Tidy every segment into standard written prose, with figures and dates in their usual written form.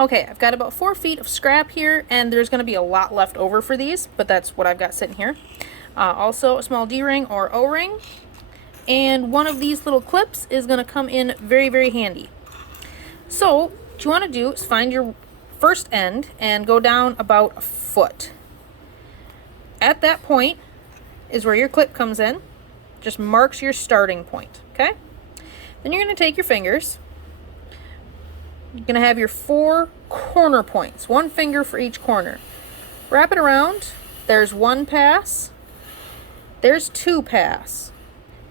Okay, I've got about 4 feet of scrap here, and there's going to be a lot left over for these, but that's what I've got sitting here. Also, a small D-ring or O-ring, and one of these little clips is going to come in very, very handy. So, what you want to do is find your first end and go down about a foot. At that point is where your clip comes in. Just marks your starting point, okay? Then you're going to take your fingers. You're going to have your 4 corner points, 1 finger for each corner. Wrap it around. There's 1 pass. There's 2 pass.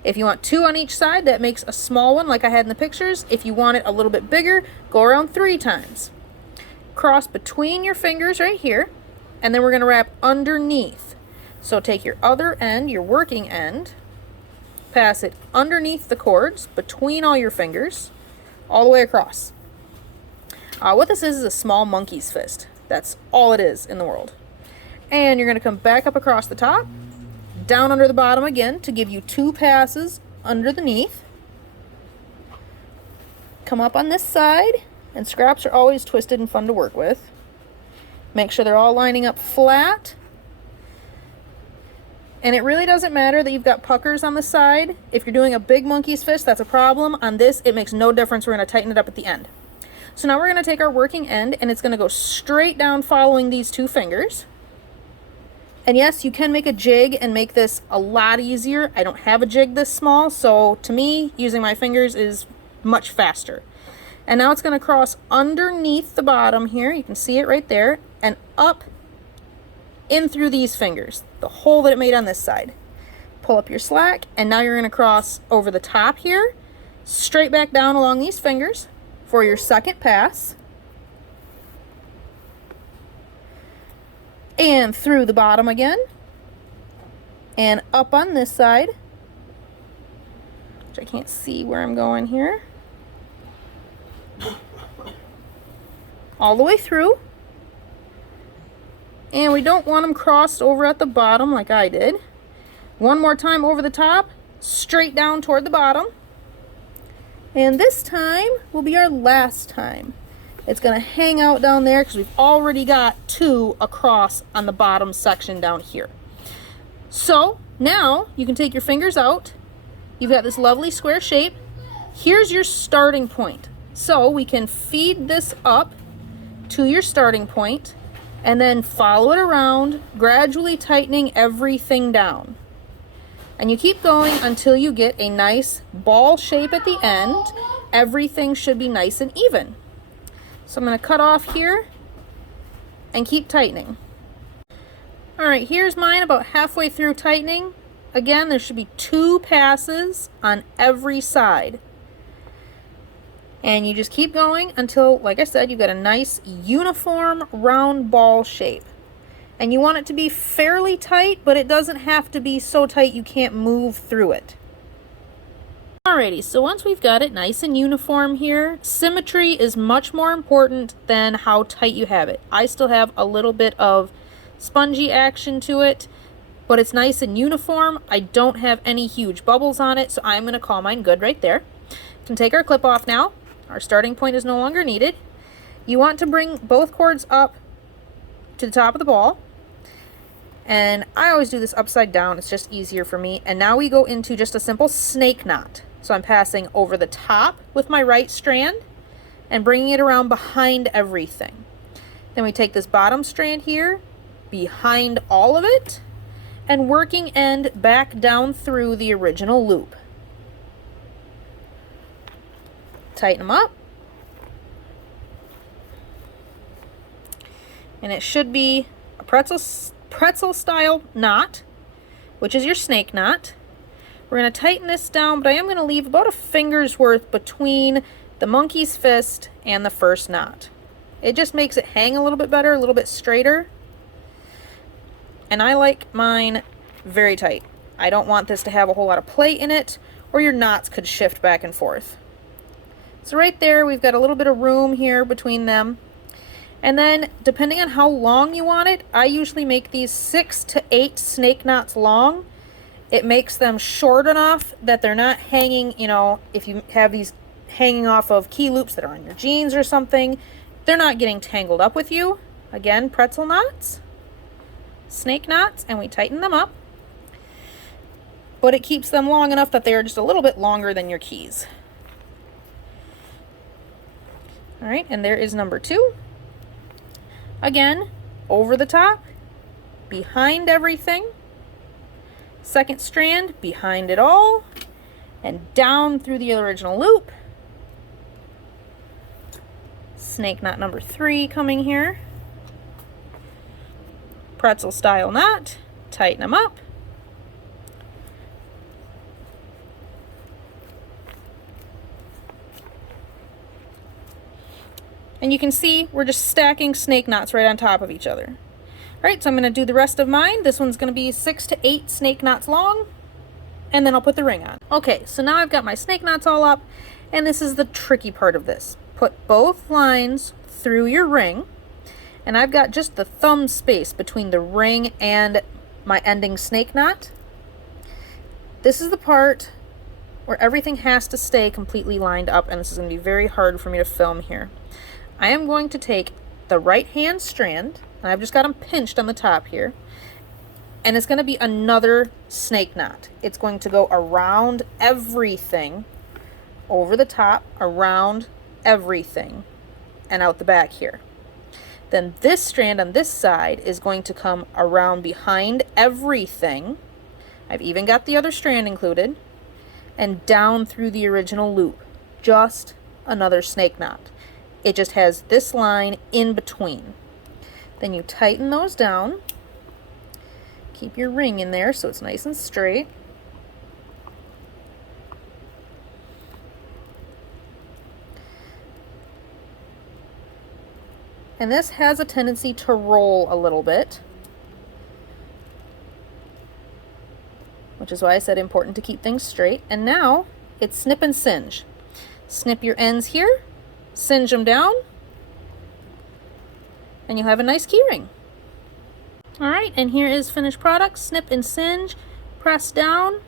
If you want 2 on each side, that makes a small one like I had in the pictures. If you want it a little bit bigger, go around 3 times. Cross between your fingers right here, and then we're going to wrap underneath. So take your other end, your working end, pass it underneath the cords, between all your fingers, all the way across. What this is a small monkey's fist. That's all it is in the world. And you're going to come back up across the top, down under the bottom again to give you 2 passes underneath. Come up on this side, and scraps are always twisted and fun to work with. Make sure they're all lining up flat. And it really doesn't matter that you've got puckers on the side. If you're doing a big monkey's fist, that's a problem. On this, it makes no difference. We're going to tighten it up at the end. So now we're going to take our working end, and it's going to go straight down following these 2 fingers. And yes, you can make a jig and make this a lot easier. I don't have a jig this small, so to me, using my fingers is much faster. And now it's going to cross underneath the bottom here. You can see it right there, and up in through these fingers, the hole that it made on this side. Pull up your slack, and now you're going to cross over the top here, straight back down along these fingers for your second pass, and through the bottom again, and up on this side, which I can't see where I'm going here, all the way through. And we don't want them crossed over at the bottom like I did. One more time over the top, straight down toward the bottom. And this time will be our last time. It's going to hang out down there because we've already got 2 across on the bottom section down here. So now you can take your fingers out. You've got this lovely square shape. Here's your starting point. So we can feed this up to your starting point, and then follow it around, gradually tightening everything down. And you keep going until you get a nice ball shape at the end. Everything should be nice and even. So I'm going to cut off here and keep tightening. All right, here's mine about halfway through tightening. Again, there should be 2 passes on every side. And you just keep going until, like I said, you've got a nice uniform round ball shape. And you want it to be fairly tight, but it doesn't have to be so tight you can't move through it. Alrighty, so once we've got it nice and uniform here, symmetry is much more important than how tight you have it. I still have a little bit of spongy action to it, but it's nice and uniform. I don't have any huge bubbles on it, so I'm going to call mine good right there. We can take our clip off now. Our starting point is no longer needed. You want to bring both cords up to the top of the ball. And I always do this upside down. It's just easier for me. And now we go into just a simple snake knot. So I'm passing over the top with my right strand and bringing it around behind everything. Then we take this bottom strand here, behind all of it, and working end back down through the original loop. Tighten them up. And it should be a pretzel style knot, which is your snake knot. We're going to tighten this down, but I am going to leave about a finger's worth between the monkey's fist and the first knot. It just makes it hang a little bit better, a little bit straighter. And I like mine very tight. I don't want this to have a whole lot of play in it, or your knots could shift back and forth. So right there, we've got a little bit of room here between them. And then, depending on how long you want it, I usually make these 6 to 8 snake knots long. It makes them short enough that they're not hanging, you know, if you have these hanging off of key loops that are on your jeans or something, they're not getting tangled up with you. Again, pretzel knots, snake knots, and we tighten them up. But it keeps them long enough that they are just a little bit longer than your keys. All right, and there is number 2. Again, over the top, behind everything. Second strand, behind it all, and down through the original loop. Snake knot number 3 coming here. Pretzel style knot, tighten them up. And you can see we're just stacking snake knots right on top of each other. All right, so I'm going to do the rest of mine. This one's going to be 6 to 8 snake knots long, and then I'll put the ring on. Okay, so now I've got my snake knots all up, and this is the tricky part of this. Put both lines through your ring, and I've got just the thumb space between the ring and my ending snake knot. This is the part where everything has to stay completely lined up, and this is going to be very hard for me to film here. I am going to take the right hand strand, and I've just got them pinched on the top here, and it's going to be another snake knot. It's going to go around everything, over the top, around everything, and out the back here. Then this strand on this side is going to come around behind everything. I've even got the other strand included, and down through the original loop. Just another snake knot. It just has this line in between. Then you tighten those down. Keep your ring in there so it's nice and straight. And this has a tendency to roll a little bit, which is why I said important to keep things straight. And now it's snip and singe. Snip your ends here, singe them down, and you'll have a nice key ring. All right, and here is finished product. Snip and singe, press down,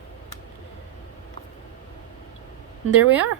and there we are.